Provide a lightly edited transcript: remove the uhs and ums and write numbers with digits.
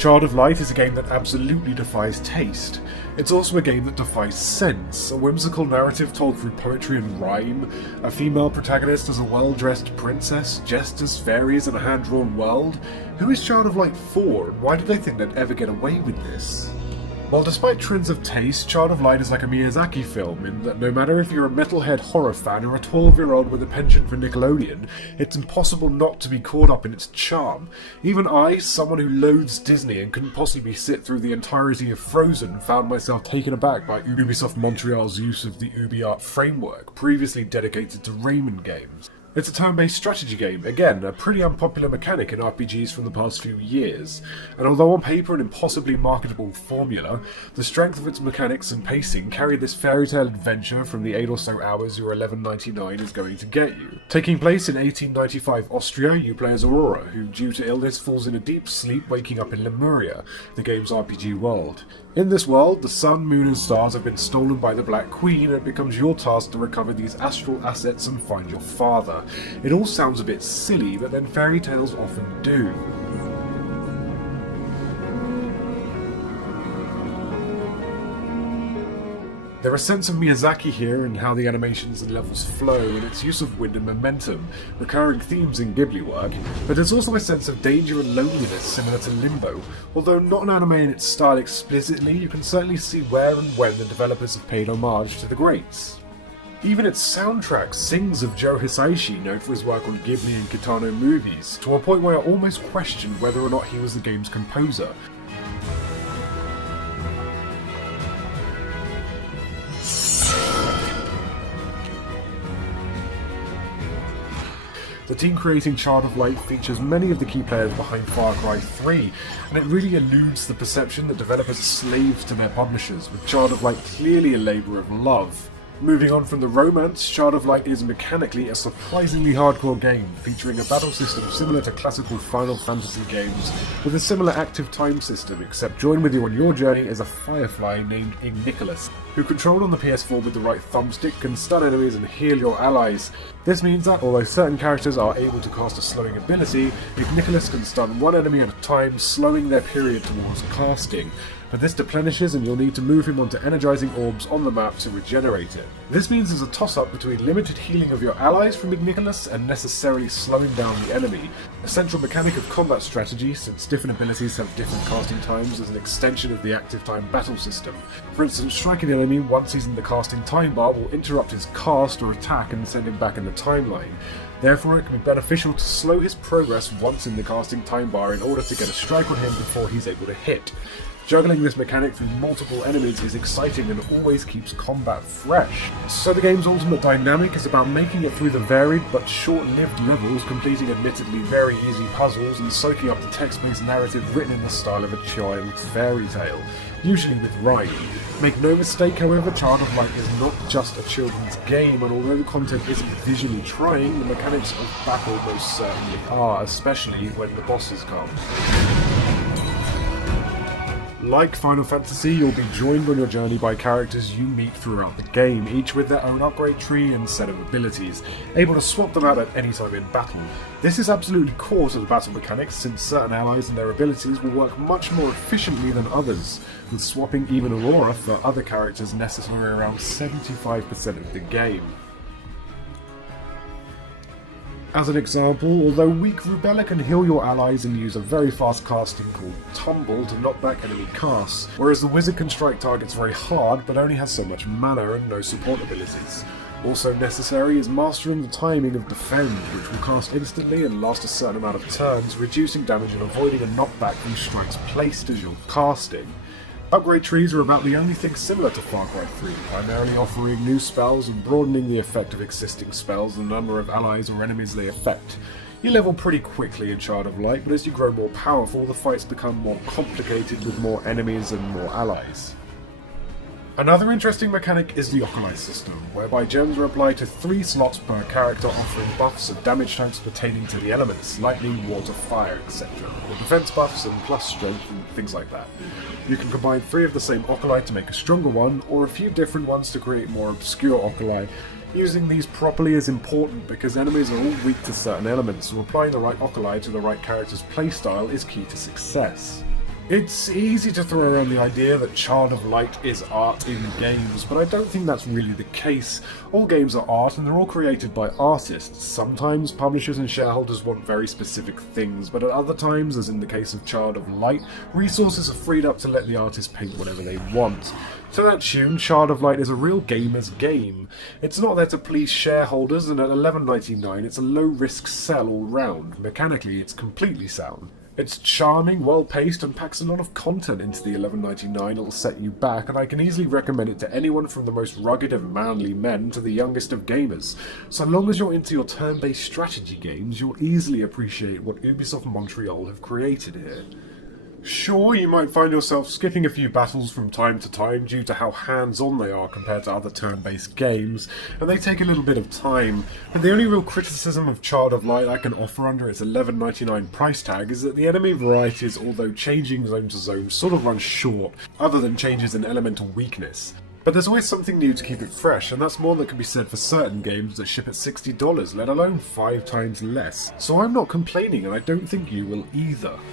Child of Light is a game that absolutely defies taste. It's also a game that defies sense, a whimsical narrative told through poetry and rhyme, a female protagonist as a well-dressed princess, jesters, fairies, and a hand-drawn world. Who is Child of Light for, and why do they think they'd ever get away with this? Well, despite trends of taste, Child of Light is like a Miyazaki film in that no matter if you're a metalhead horror fan or a 12-year-old with a penchant for Nickelodeon, it's impossible not to be caught up in its charm. Even I, someone who loathes Disney and couldn't possibly sit through the entirety of Frozen, found myself taken aback by Ubisoft Montreal's use of the UbiArt framework, previously dedicated to Rayman games. It's a turn-based strategy game, again, a pretty unpopular mechanic in RPGs from the past few years, and although on paper an impossibly marketable formula, the strength of its mechanics and pacing carry this fairy tale adventure from the 8 or so hours your $11.99 is going to get you. Taking place in 1895 Austria, you play as Aurora, who due to illness falls in a deep sleep waking up in Lemuria, the game's RPG world. In this world, the sun, moon and stars have been stolen by the Black Queen, and it becomes your task to recover these astral assets and find your father. It all sounds a bit silly, but then fairy tales often do. There is a sense of Miyazaki here in how the animations and levels flow and its use of wind and momentum, recurring themes in Ghibli work, but there's also a sense of danger and loneliness similar to Limbo. Although not an anime in its style explicitly, you can certainly see where and when the developers have paid homage to the greats. Even its soundtrack sings of Joe Hisaishi, known for his work on Ghibli and Kitano movies, to a point where I almost questioned whether or not he was the game's composer. The team creating Child of Light features many of the key players behind Far Cry 3, and it really eludes the perception that developers are slaves to their publishers, with Child of Light clearly a labour of love. Moving on from the romance, Child of Light is mechanically a surprisingly hardcore game, featuring a battle system similar to classical Final Fantasy games, with a similar active time system, except joined with you on your journey is a firefly named Nicholas, who controlled on the PS4 with the right thumbstick can stun enemies and heal your allies. This means that, although certain characters are able to cast a slowing ability, Nicholas can stun one enemy at a time, slowing their period towards casting. But this deplenishes and you'll need to move him onto energizing orbs on the map to regenerate it. This means there's a toss-up between limited healing of your allies from Nicholas and necessarily slowing down the enemy. A central mechanic of combat strategy, since different abilities have different casting times, is an extension of the active time battle system. For instance, striking an enemy once he's in the casting time bar will interrupt his cast or attack and send him back in the timeline. Therefore, it can be beneficial to slow his progress once in the casting time bar in order to get a strike on him before he's able to hit. Juggling this mechanic through multiple enemies is exciting and always keeps combat fresh. So the game's ultimate dynamic is about making it through the varied but short-lived levels, completing admittedly very easy puzzles and soaking up the text-based narrative written in the style of a child fairy tale, usually with rhyme. Make no mistake, however, Child of Light is not just a children's game, and although the content isn't visually trying, the mechanics of battle most certainly are, especially when the bosses come. Like Final Fantasy, you'll be joined on your journey by characters you meet throughout the game, each with their own upgrade tree and set of abilities, able to swap them out at any time in battle. This is absolutely core to the battle mechanics, since certain allies and their abilities will work much more efficiently than others, with swapping even Aurora for other characters necessary around 75% of the game. As an example, although weak Rubella can heal your allies and use a very fast casting called Tumble to knock back enemy casts, whereas the wizard can strike targets very hard but only has so much mana and no support abilities. Also necessary is mastering the timing of Defend, which will cast instantly and last a certain amount of turns, reducing damage and avoiding a knockback from strikes placed as you're casting. Upgrade trees are about the only thing similar to Far Cry 3, primarily offering new spells and broadening the effect of existing spells and the number of allies or enemies they affect. You level pretty quickly in Child of Light, but as you grow more powerful, the fights become more complicated with more enemies and more allies. Another interesting mechanic is the Oculi system, whereby gems are applied to 3 slots per character, offering buffs and damage types pertaining to the elements, lightning, water, fire, etc., or defense buffs and plus strength and things like that. You can combine 3 of the same Oculi to make a stronger one, or a few different ones to create more obscure Oculi. Using these properly is important because enemies are all weak to certain elements, so applying the right Oculi to the right character's playstyle is key to success. It's easy to throw around the idea that Child of Light is art in games, but I don't think that's really the case. All games are art and they're all created by artists. Sometimes publishers and shareholders want very specific things, but at other times, as in the case of Child of Light, resources are freed up to let the artist paint whatever they want. To that tune, Child of Light is a real gamer's game. It's not there to please shareholders, and at $11.99 it's a low-risk sell all round. Mechanically, it's completely sound. It's charming, well-paced, and packs a lot of content into the $11.99 it'll set you back, and I can easily recommend it to anyone from the most rugged of manly men to the youngest of gamers. So long as you're into your turn-based strategy games, you'll easily appreciate what Ubisoft Montreal have created here. Sure, you might find yourself skipping a few battles from time to time due to how hands-on they are compared to other turn-based games, and they take a little bit of time, but the only real criticism of Child of Light I can offer under its $11.99 price tag is that the enemy varieties, although changing zone to zone, sort of run short, other than changes in elemental weakness. But there's always something new to keep it fresh, and that's more than can be said for certain games that ship at $60, let alone 5 times less. So I'm not complaining, and I don't think you will either.